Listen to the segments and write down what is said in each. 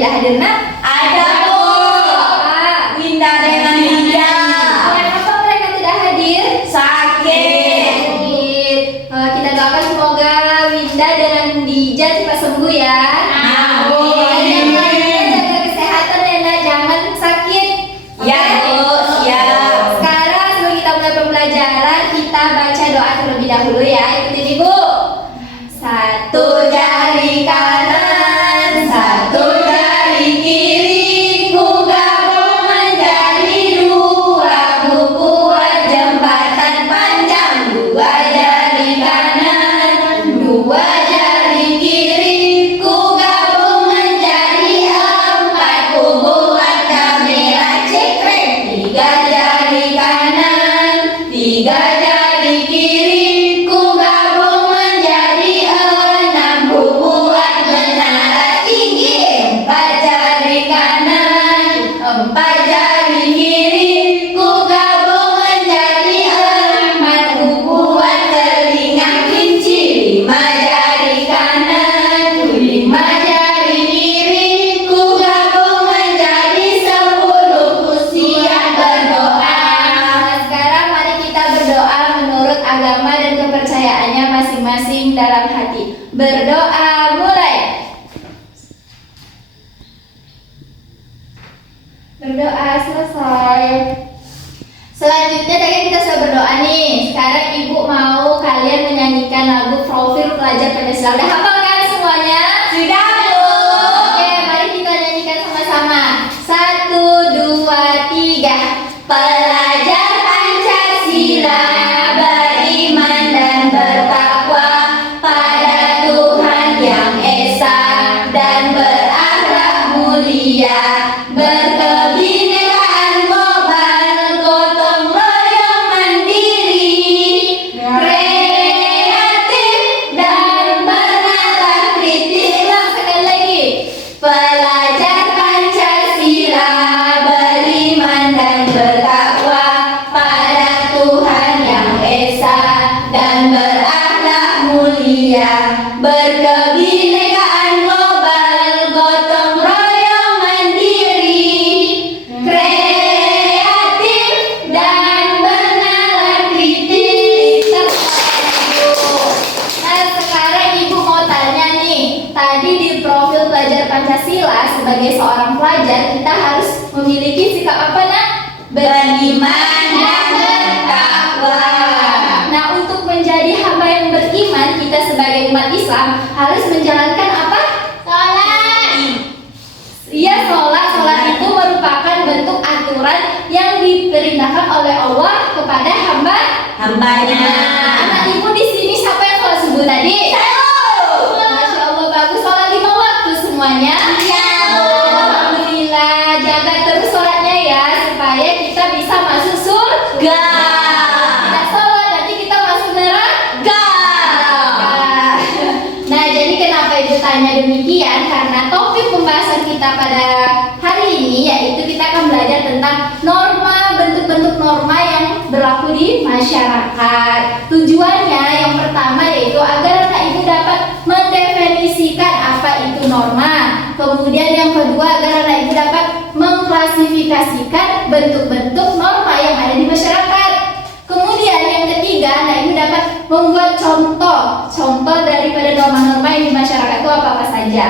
tidak hadir, nak? Ada Bu. Winda dengan Lydia. Kenapa mereka tidak hadir? Sakit. Kita doakan semoga Winda dengan Dija cepat sembuh ya. Amin. Jaga kesehatan ya, nak. Jangan sakit. Ya Bu, siap. Sekarang sebelum kita mulai pembelajaran, kita baca doa terlebih dahulu ya. Ikutin Ibu. Satu jari kanan, satu jari kiri, ku gabung menjadi dua, ku buat jembatan panjang. Dua jari kanan, dua jari kiri, ku gabung menjadi empat, ku buat kamera cekrek. Tiga jari kanan, tiga jari kiri, ku gabung menjadi enam, ku buat menara tinggi. Empat jari kanan, empat jari kiri, ku gabung menjadi empat, ku buat telinga kelinci. Lima jari kanan, lima jari kiri, ku gabung menjadi sepuluh, ku siap berdoa. Sekarang mari kita berdoa menurut agama dan kepercayaannya masing-masing dalam hati. Berdoa mulai. Berdoa selesai. Selanjutnya tadi kita sudah berdoa nih. Sekarang Ibu mau kalian menyanyikan lagu Profil Pelajar Pancasila. Udah hafal kan semuanya? Sudah Bu. Oke, mari kita nyanyikan sama-sama. Satu, dua, tiga. Pelajar Pancasila beriman dan bertakwa pada Tuhan Yang Esa dan berakhlak mulia, berkebinekaan global, gotong royong mandiri, kreatif dan bernalar kritis. Sekali lagi. Pelajar Pancasila beriman dan bertakwa pada Tuhan Yang Esa dan berakhlak mulia, berkebinekaan global, gotong royong mandiri, kreatif dan bernalar kritis. Nah, sekarang Ibu mau tanya nih, tadi di profil pelajar Pancasila sebagai seorang pelajar kita harus memiliki sikap apa, nak? Beriman dan bertakwa. Nah, untuk menjadi hamba yang beriman, kita sebagai umat Islam harus menjalankan apa? Sholat. Iya, sholat. Sholat itu merupakan bentuk aturan yang diperintahkan oleh Allah kepada Hambanya. Anak Ibu di sini siapa yang sholat subuh tadi? Masya Allah, bagus. Sholat 5 waktu semuanya. Iya. Alhamdulillah, jaga terus sholatnya ya supaya kita bisa masuk surga. Tidak sholat nanti kita masuk neraka. Nah, jadi kenapa Ibu tanya demikian? Karena topik pembahasan kita pada hari ini yaitu kita akan belajar tentang norma, bentuk-bentuk norma yang berlaku di masyarakat. Tujuannya yang pertama yaitu agar anak Ibu dapat mendefinisikan apa itu norma. Kemudian yang kedua agar anak Ibu dapat mengklasifikasikan bentuk-bentuk norma yang ada di masyarakat. Kemudian yang ketiga, anak Ibu dapat membuat contoh daripada norma-norma yang di masyarakat itu apa-apa saja.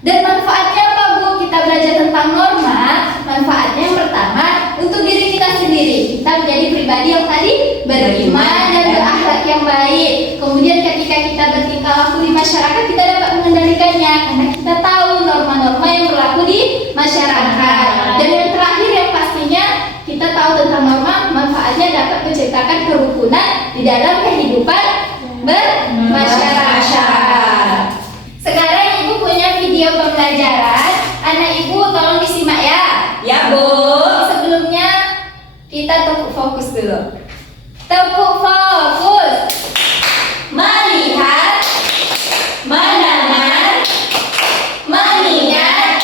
Dan manfaatnya apa, Bu? Kita belajar tentang norma. Manfaatnya yang pertama untuk diri kita sendiri. Kita menjadi pribadi yang tadi beriman dan berakhlak yang baik. Kemudian ketika kita bertingkah laku di masyarakat, kita dapat mengendalikannya karena kita tahu norma-norma yang berlaku di masyarakat. Dan yang terakhir yang pastinya kita tahu tentang norma, manfaatnya dapat menciptakan kerukunan di dalam kehidupan bermasyarakat. Sekarang Ibu punya video pembelajaran. Anak Ibu tolong disimak ya. Ya Bu. Sebelumnya kita tepuk fokus dulu. Tepuk fokus. Melihat, mendengar, mengingat,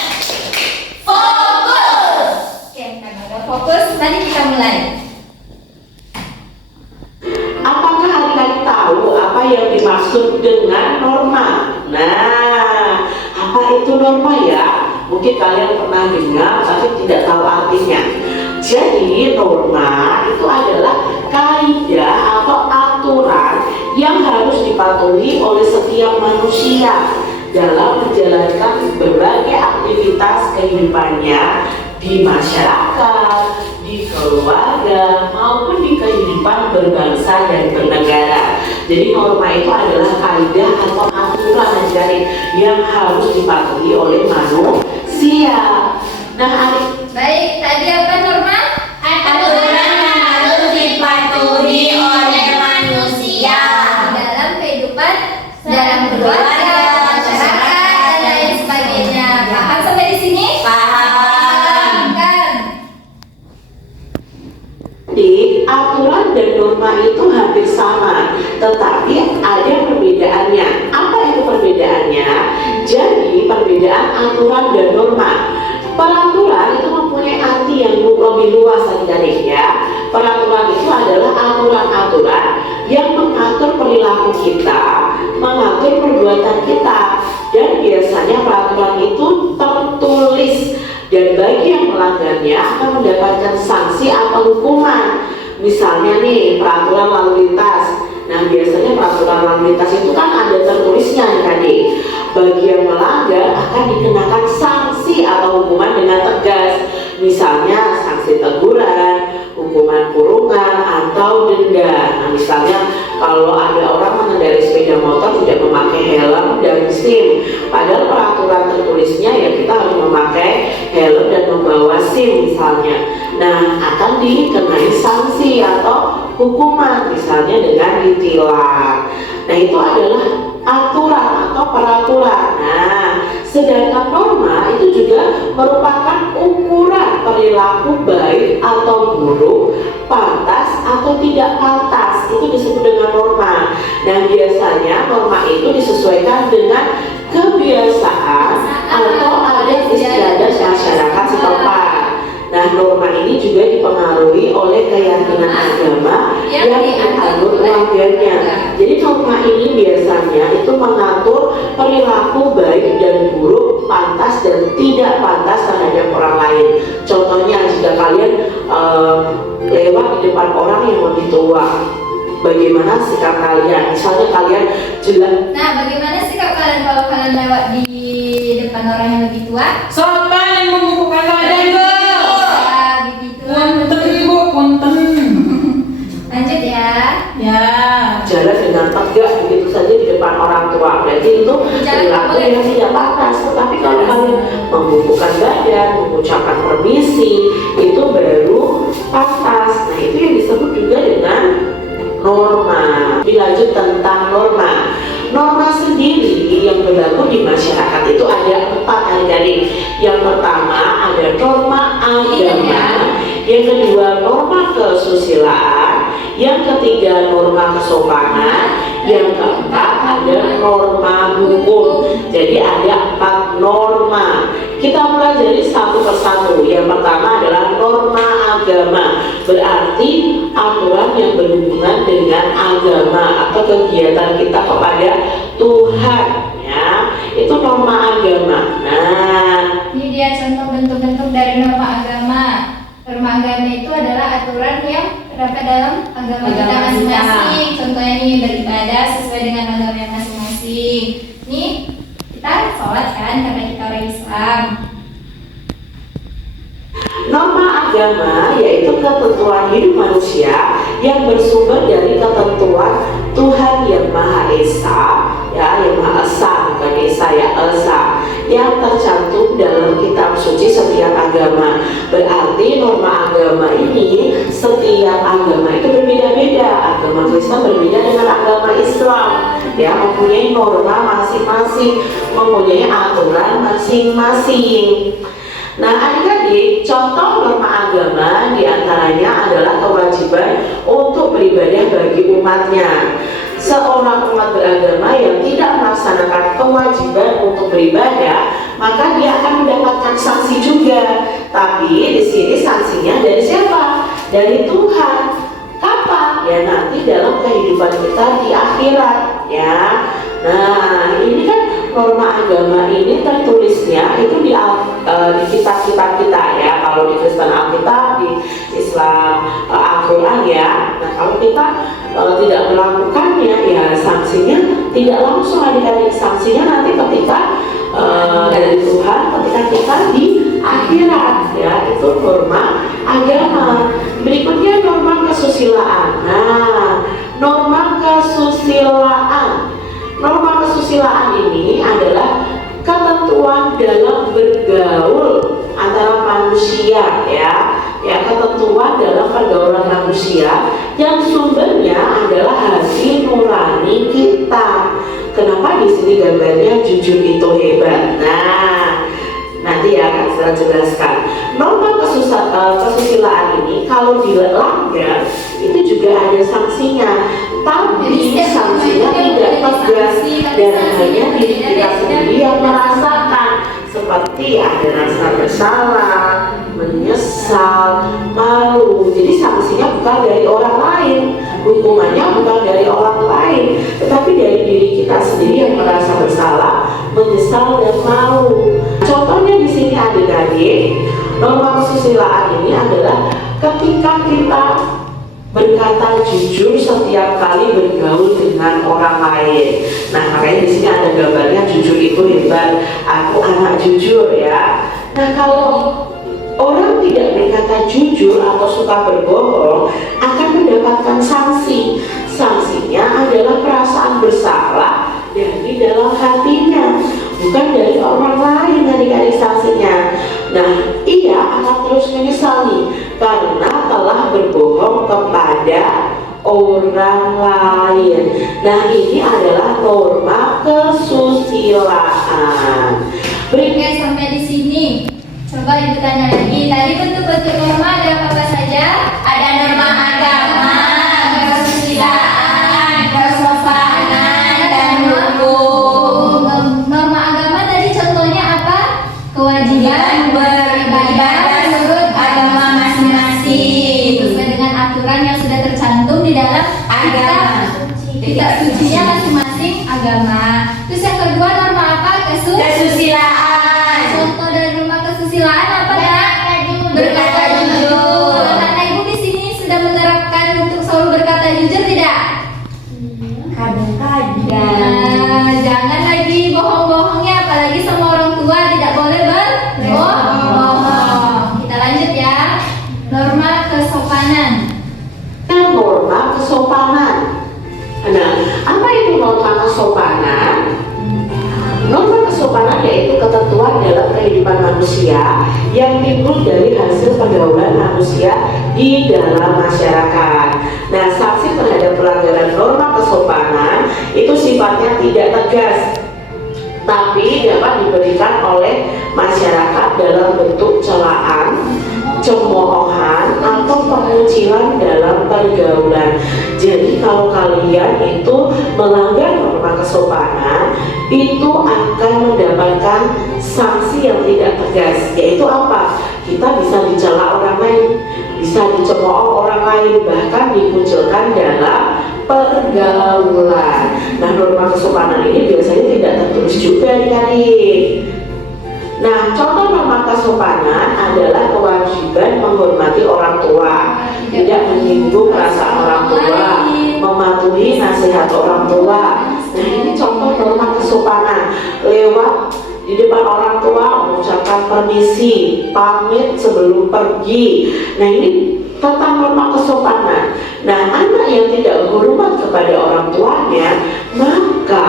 fokus. Oke, karena udah fokus, tadi kita mulai. Apakah adik-adik tahu apa yang dimaksud dengan norma? Nah, apa itu norma ya? Mungkin kalian pernah dengar tapi tidak tahu artinya. Jadi norma itu adalah kaidah atau aturan yang harus dipatuhi oleh setiap manusia dalam menjalankan berbagai aktivitas kehidupannya di masyarakat, di keluarga, maupun di kehidupan berbangsa dan bernegara. Jadi norma itu adalah kaidah atau aturan yang harus dipatuhi oleh manusia. Nah, Baik, tadi apa norma? Aturan yang harus dipatuhi oleh manusia Dalam kehidupan, dalam keluarga, masyarakat, dan lain sebagainya. Paham sampai di sini? paham. Kan? Jadi aturan dan norma itu hampir sama, tetapi ada perbedaannya. Apa itu perbedaannya? Jadi perbedaan aturan dan norma. Peraturan itu mempunyai arti yang lebih luas adik-adik ya. Peraturan itu adalah aturan-aturan yang mengatur perilaku kita, mengatur perbuatan kita, dan biasanya peraturan itu tertulis. Dan bagi yang melanggarnya akan mendapatkan sanksi atau hukuman. Misalnya nih peraturan lalu lintas. Nah biasanya peraturan lalu lintas itu kan ada tertulisnya nih adik. Bagi yang melanggar akan dikenakan sanksi atau hukuman dengan tegas. Misalnya sanksi teguran, hukuman kurungan, atau denda. Nah misalnya kalau ada orang mengendarai sepeda motor tidak memakai helm dan SIM, padahal peraturan tertulisnya ya kita harus memakai helm dan membawa SIM misalnya. Nah akan dikenai sanksi atau hukuman misalnya dengan ditilang. Nah itu adalah aturan atau peraturan. Nah sedangkan norma itu juga merupakan ukuran perilaku baik atau buruk, pantas atau tidak pantas. Itu disebut dengan norma. Dan biasanya norma itu disesuaikan dengan kebiasaan atau adat istiadat masyarakat setempat. Nah norma ini juga dipengaruhi oleh keyakinan agama yang dianut warganya. Jadi norma ini biasanya itu mengatur perilaku baik dan buruk, pantas dan tidak pantas terhadap orang lain. Contohnya jika kalian lewat di depan orang yang lebih tua, bagaimana sikap kalian? Misalnya kalian jelas. Nah, bagaimana sikap kalian kalau kalian lewat di depan orang yang lebih tua? Sopan yang membukukan badan, Bu. Ya, begitu. Punten, Bu, punten. Lanjut ya. Ya. Jalan dengan tegak begitu saja di depan orang tua, berarti itu perilaku yang tidak pantas. Tetapi kalau kalian membukukan badan, mengucapkan permisi, itu baru pantas. Nah itu yang disebut juga dengan norma. Dilanjut tentang norma. Norma sendiri yang berlaku di masyarakat itu ada 4 adik-adik. Yang pertama ada norma agama, yang kedua norma kesusilaan, yang ketiga norma kesopanan, yang keempat ada norma hukum. Jadi ada 4 norma. Kita pelajari satu persatu. Yang pertama adalah norma agama, berarti aturan yang berhubungan dengan agama atau kegiatan kita kepada Tuhan ya. Itu norma agama. Nah, Ini dia contoh bentuk-bentuk dari norma agama. Norma agama itu adalah aturan yang terdapat dalam agama kita Agama masing-masing. Contohnya nih beribadah sesuai dengan agama masing-masing. Nih kita sholat kan karena kita orang Islam. norma agama yaitu ketentuan hidup manusia yang bersumber dari ketentuan Tuhan yang Maha Esa, ya, yang Maha Esa, bukan Esa ya, Esa, yang tercantum dalam kitab suci setiap agama. Berarti norma agama ini setiap agama itu berbeda-beda. Agama Kristen berbeda dengan agama Islam, ya, mempunyai norma masing-masing, mempunyai aturan masing-masing. Nah adik-adik, contoh norma agama diantaranya adalah kewajiban untuk beribadah bagi umatnya. Seorang umat beragama yang tidak melaksanakan kewajiban untuk beribadah, maka dia akan mendapatkan sanksi juga. Tapi di sini sanksinya dari siapa? Dari Tuhan. Kapan? Ya nanti dalam kehidupan kita di akhirat, ya. Nah ini kan norma agama ini tertulisnya itu di di kitab-kitab kita ya. Kalau di Kristen Alkitab, di Islam Al-Quran ya. Nah kalau kita tidak melakukannya ya sanksinya tidak langsung adik-adik, sanksinya nanti ketika dari Tuhan ketika kita di akhirat ya. Itu norma agama. Berikutnya norma kesusilaan. Nah norma kesusilaan, norma kesusilaan ini adalah ketentuan dalam bergaul antara manusia ya, ketentuan dalam pergaulan manusia yang sumbernya adalah hati nurani kita. Kenapa di sini gambarnya jujur itu hebat? Nah, nanti ya akan saya jelaskan. Norma kesusilaan ini kalau dilanggar itu juga ada sanksinya, tapi sanksinya tidak tegas dan hanya diri kita sendiri yang merasakan, seperti ada rasa bersalah, menyesal, malu. Jadi sanksinya bukan dari orang lain, hukumannya bukan dari orang lain, tetapi dari diri kita sendiri yang merasa bersalah, menyesal dan malu. Contohnya di sini adik-adik, norma kesusilaan ini adalah ketika kita berkata jujur setiap kali bergaul dengan orang lain. Nah makanya di sini ada gambarnya jujur itu hebat. Aku anak jujur ya. Nah kalau orang tidak berkata jujur atau suka berbohong akan mendapatkan sanksi. Sanksinya adalah perasaan bersalah dari dalam hatinya, bukan dari orang lain adik-adik sanksinya. Nah ia akan terus menyesal nih karena telah berbohong kepada orang lain. Nah ini adalah norma kesusilaan. Oke, sampai di sini. Coba ibu tanya lagi. Tadi bentuk-bentuk norma ada apa saja? Ada norma agama, kesusilaan, kesopanan, dan hukum. Norma agama tadi contohnya apa? Kewajiban beribadah menurut agama masing-masing sesuai dengan aturan yang sudah tercantum di dalam Agama. kitab sucinya masing-masing agama. Terus yang kedua norma apa? Kesusilaan. Contoh dari norma kesusilaan apa ya? Berkata jujur. Karena ibu di sini sudah menerapkan untuk selalu berkata jujur tidak? Kadang-kadang. Nah, jangan lagi bohong-bohongnya, apalagi sama orang tua tidak boleh berbohong. Kita lanjut ya. Norma kesopanan. Norma kesopanan. Nah, apa itu norma kesopanan? Norma kesopanan yaitu ketentuan dalam kehidupan manusia yang timbul dari hasil pergaulan manusia di dalam masyarakat. Nah, sanksi terhadap pelanggaran norma kesopanan itu sifatnya tidak tegas, tapi dapat diberikan oleh masyarakat dalam bentuk celaan, cemoohan, atau pengucilan dalam pergaulan. Jadi kalau kalian itu melanggar norma kesopanan, itu akan mendapatkan sanksi yang tidak tegas. Yaitu apa? Kita bisa dicela orang lain, bisa dicemooh orang lain, bahkan dikucilkan dalam pergaulan. Nah norma kesopanan ini biasanya tidak tertulis juga adik-adik. Nah, contoh norma kesopanan adalah kewajiban menghormati orang tua, tidak menyinggung perasaan orang tua, mematuhi nasihat orang tua. Nah, ini contoh norma kesopanan. Lewat di depan orang tua mengucapkan permisi, pamit sebelum pergi. Nah, ini tentang norma kesopanan. Nah, anak yang tidak hormat kepada orang tuanya, maka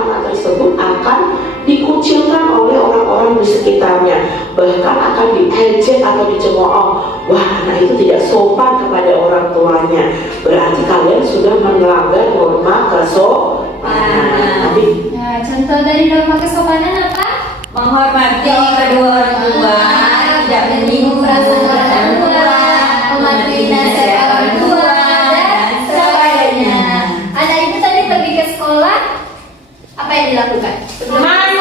anak tersebut akan dikucilkan oleh orang-orang di sekitarnya, bahkan akan diejek atau dicemooh. Wah, anak itu tidak sopan kepada orang tuanya. Berarti kalian sudah melanggar norma kesopanan. Nah, contoh dari norma kesopanan apa? Menghormati kedua orang tua, tidak menyinggung perasaan orang tua, mematuhi nasihat orang tua, dan sebagainya. Anak ibu tadi pergi ke sekolah, apa yang dilakukan? Mandi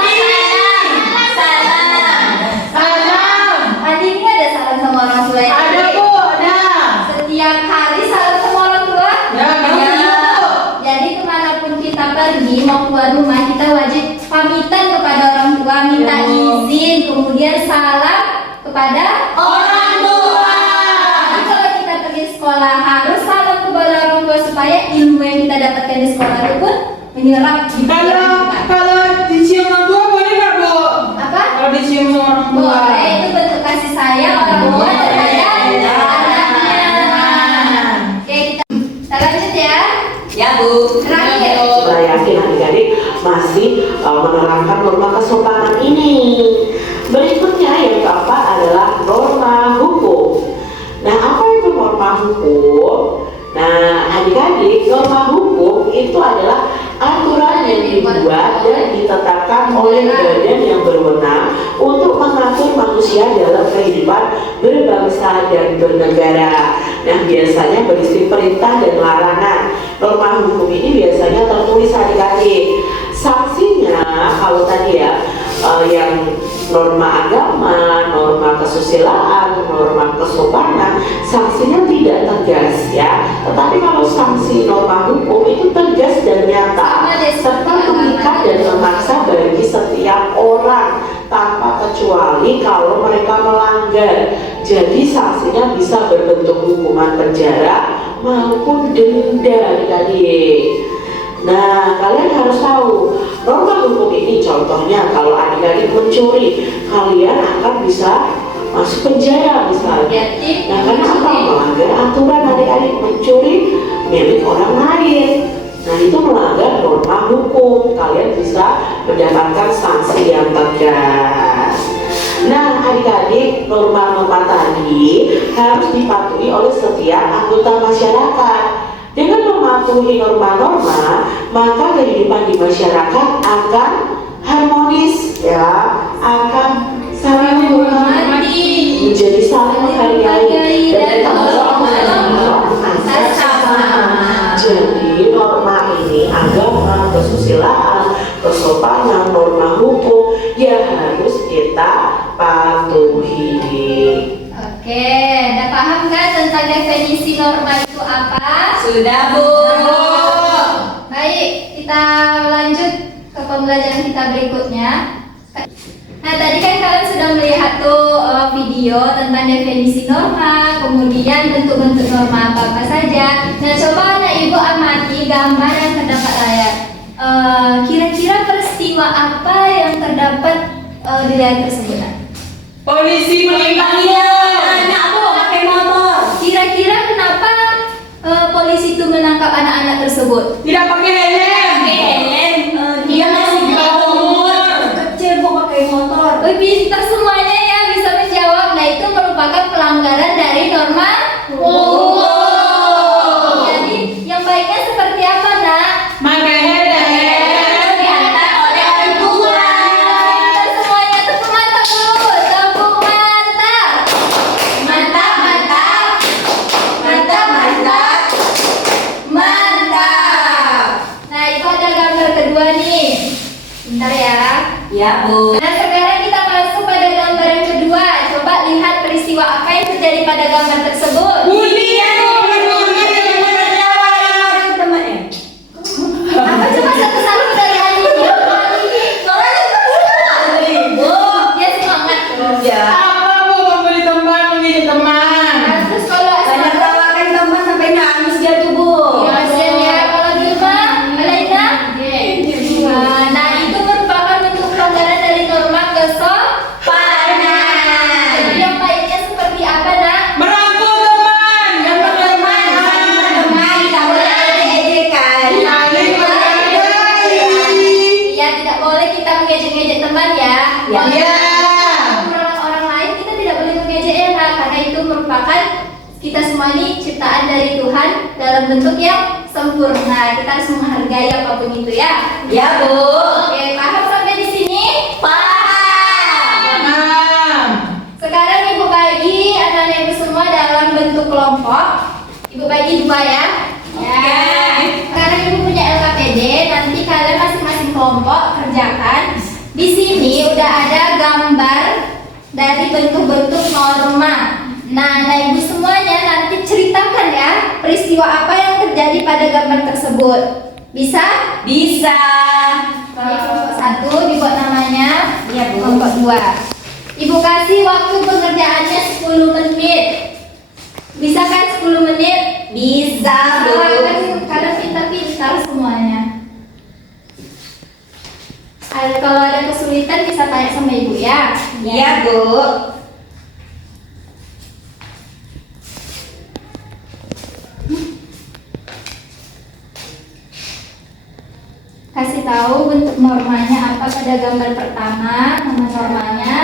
ini ada salam sama orang tua ya? Ada, Bu, ada. Setiap hari salam sama orang tua? Ya. Jadi kemanapun kita pergi, mau keluar rumah, kita wajib pamitan kepada orang tua, minta izin, kemudian salam kepada Orang tua. Jadi kalau kita pergi sekolah harus salam kepada orang tua supaya ilmu yang kita dapatkan di sekolah itu pun menyerap di pikiran kita. Kalau dicium orang tua boleh nggak, Bu? Apa? Kalau dicium sama orang tua. Boleh, itu bentuk kasih sayang orang tua terhadap anaknya. Oke, kita lanjut ya. Ya, Bu. Terakhir. Saya yakin adik-adik masih menerapkan norma kesopanan ini. Berikutnya yang keempat adalah norma hukum. Nah, apa itu norma hukum? Nah, adik-adik, norma hukum itu adalah aturan yang dibuat dan ditetapkan oleh badan yang berwenang untuk mengatur manusia dalam kehidupan berbangsa dan bernegara. Nah, biasanya berisi perintah dan larangan. Norma hukum ini biasanya tertulis adik-adik. Sanksinya kalau tadi ya yang norma agama, norma kesusilaan, norma kesopanan, sanksinya tidak tegas ya. Tetapi kalau sanksi norma hukum itu tegas dan nyata, serta mengikat dan memaksa bagi setiap orang tanpa kecuali kalau mereka melanggar. Jadi sanksinya bisa berbentuk hukuman penjara maupun denda adik-adik. Nah, kalian harus tahu norma hukum ini, contohnya kalau adik-adik mencuri, kalian akan bisa masuk penjara misalnya. Nah, karena apa? Melanggar aturan adik-adik, mencuri milik orang lain. Nah, itu melanggar norma hukum, kalian bisa mendapatkan sanksi yang tegas. Nah, adik-adik, norma-norma tadi harus dipatuhi oleh setiap anggota masyarakat. Dengan mematuhi norma-norma, maka kehidupan di masyarakat akan harmonis ya, akan saling menghormati, menjadi saling menghargai dan sama. Jadi norma ini agama, kesusilaan, kesopanan, norma hukum ya harus kita patuhi. Oke, udah paham kan tentang definisi norma itu apa? Sudah, Bu. Baik, kita lanjut ke pembelajaran kita berikutnya. Nah, tadi kan kalian sudah melihat tuh video tentang definisi norma, kemudian bentuk-bentuk norma apa saja. Nah, coba anak ibu amati gambar yang terdapat layar. Kira-kira peristiwa apa yang terdapat di layar tersebut? Polisi menembak Anak aku pakai motor. Kira-kira kenapa polisi itu menangkap anak-anak tersebut? tidak pakai helm. Dia masih di bawah umur. Kecil kok pakai motor. Oh, pintar semuanya ya, bisa menjawab. Nah, itu merupakan pelanggaran dari norma hukum. Jadi, yang baiknya seperti apa, Nak? Pakai helm. Diantar oleh orang tua. Pintar semuanya, tepuk mantap dulu. Tepuk mantap. Mantap, mantap. Mantap, mantap. Mantap. Nah, itu ada gambar kedua nih. Bentar ya. Ya, Bu. Nah, sekarang kita masuk pada gambar yang kedua. Coba lihat peristiwa apa yang terjadi pada gambar tersebut. Apa coba satu-satu dari Alini? Dia semangat terus. Apa, Bu? Membeli teman, menjadi teman. Nah, terus kalau Banyak tawakan teman sampai nangis dia tuh, Bu. kasihan ya kalau di rumah, Alaina. Nah, itu merupakan bentuk pelanggaran dari norma kesopanan. Jadi yang baiknya seperti apa, Nak? Merangkul teman. Yang pakai teman. Teman, tak boleh ada ejekan. Saling menghargai. Ya, tidak boleh kita mengejek-ngejek teman ya. Ya. Ya. Orang lain kita tidak boleh mengejek ya, Nak, karena itu merupakan kita semua ini ciptaan dari Tuhan dalam bentuk yang sempurna. Kita harus menghargai apapun itu ya. Ya, Bu. Oke, paham sampai di sini? Paham. Paham. Sekarang ibu bagi anak-anak ibu semua dalam bentuk kelompok. Ibu bagi dua ya. Oke. Sekarang ibu punya LKPD. Nanti kalian masing-masing kelompok kerjakan. Di sini udah ada gambar dari bentuk-bentuk norma. Nah, ibu semuanya nanti ceritakan ya peristiwa apa yang terjadi pada gambar tersebut. Bisa? Bisa. Kelompok 1 dibuat namanya. Iya, Bu. Kelompok 2. Ibu kasih waktu pengerjaannya 10 menit. Bisa kan 10 menit? Bisa, Bu. Kadang pintar-pintar semuanya. Kalau ada kesulitan bisa tanya sama ibu ya. Iya, Bu. Kasih tahu bentuk normanya apa pada gambar pertama, nama normanya,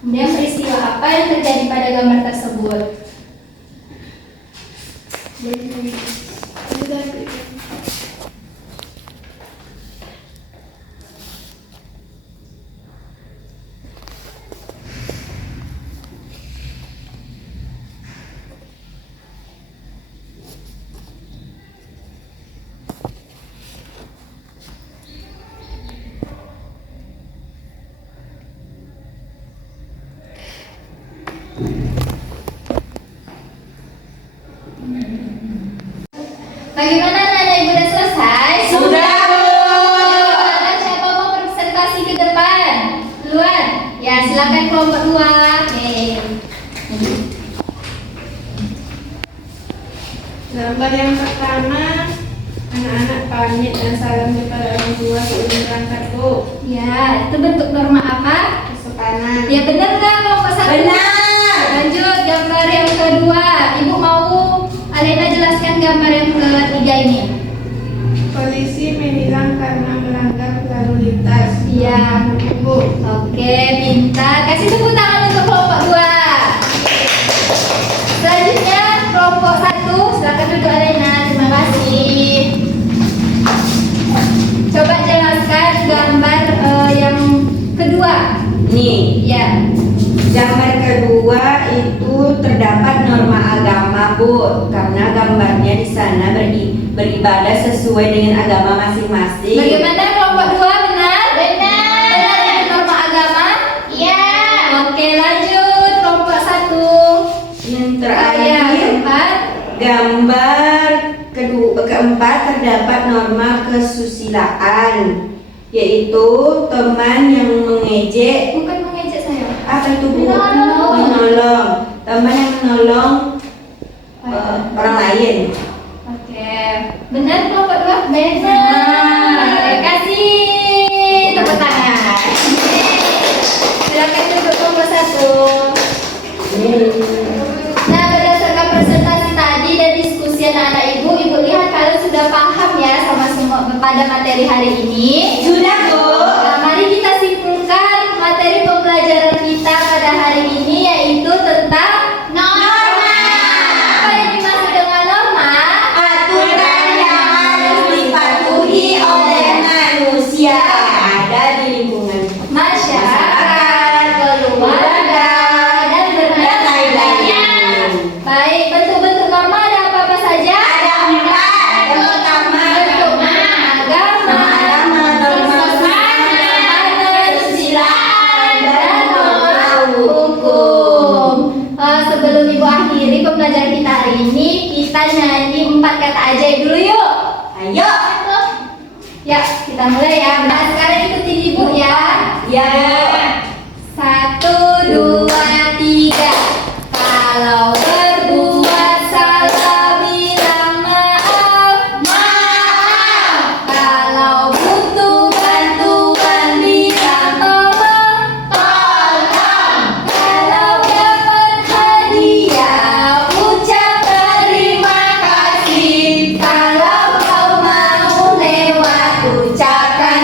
kemudian peristiwa apa yang terjadi pada gambar tersebut. Bagaimana anak-anak ibu udah selesai? Sudah, Bu. Sekarang siapa mau presentasi ke depan? Duluan? Ya, silakan kelompok 2. Oke. Gambar yang pertama, anak-anak pamit dan salam kepada orang tua sebelum berangkat, Bu. Ya, itu bentuk norma apa? Kesopanan. Ya benar nggak kelompok 1? Benar. Lanjut gambar yang kedua. Ibu mau Alena jelaskan gambar yang ketiga ini. Polisi menilang karena melanggar lalu lintas. Iya. Bu. Oke, pintar. Kasih tepuk tangan untuk kelompok 2. Selanjutnya kelompok 1. Silakan duduk Alena. Terima kasih. Coba jelaskan gambar yang kedua. Nih, Ya. gambar kedua itu terdapat norma agama, Bu. Karena gambarnya di sana beribadah sesuai dengan agama masing-masing. Bagaimana kelompok 2? Benar? Benar. Benar itu norma agama? Iya. Oke, lanjut kelompok 1. Yang Ya, terakhir, keempat. gambar keempat terdapat norma kesusilaan, yaitu teman yang mengejek. Bukan mengejek saya. Apa itu, Bu? Menolong. Menolong. Teman yang menolong orang lain. Oke, benar kelompok 2? Benar. Oke, kasih tepuk tangan. Silakan duduk kelompok 1. Nah, berdasarkan presentasi tadi dan diskusi anak-anak ibu lihat kalian sudah paham ya sama semua pada materi hari ini. Sudah, Bu. Nah, mari kita simpulkan materi pembelajaran kita pada hari ini yaitu tentang norma. Apa yang dimaksud dengan norma? Aturan yang harus dipatuhi oleh manusia yang ada di lingkungan Masyarakat, keluarga, dan lain-lainnya. Baik, bentuk-bentuk norma ada apa-apa saja? Ada 4. Yang pertama, Bentuk agama, norma kesusilaan, dan norma hukum. Sebelum ibu akhiri pembelajaran kita hari ini, kita nyanyi 4 kata ajaib dulu yuk. Ayo. Ya, kita mulai ya. Nah, sekarang ikutin ibu ya. Ya. 1, 2, 3. Kalau berbuat salah bilang maaf. Maaf. Kalau butuh bantuan bilang tolong. Tolong. Kalau dapat hadiah ucap terima kasih. Kalau kau mau lewat ucapkan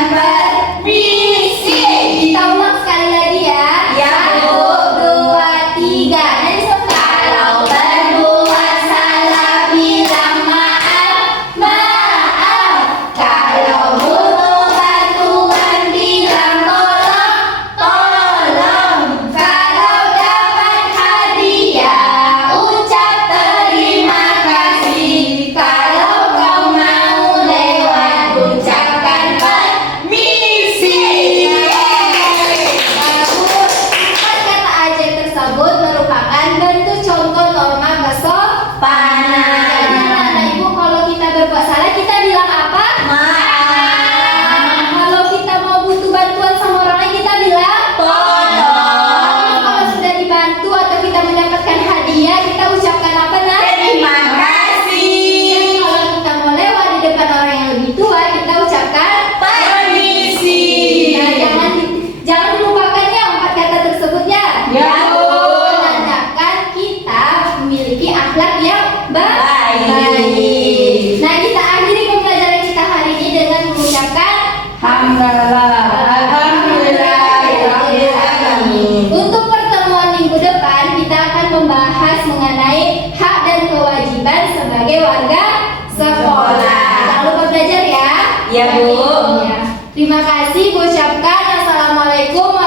membahas mengenai hak dan kewajiban sebagai warga sekolah. Jangan lupa belajar ya. Ya, Bu. Ya. Terima kasih, Bu ucapkan. Assalamualaikum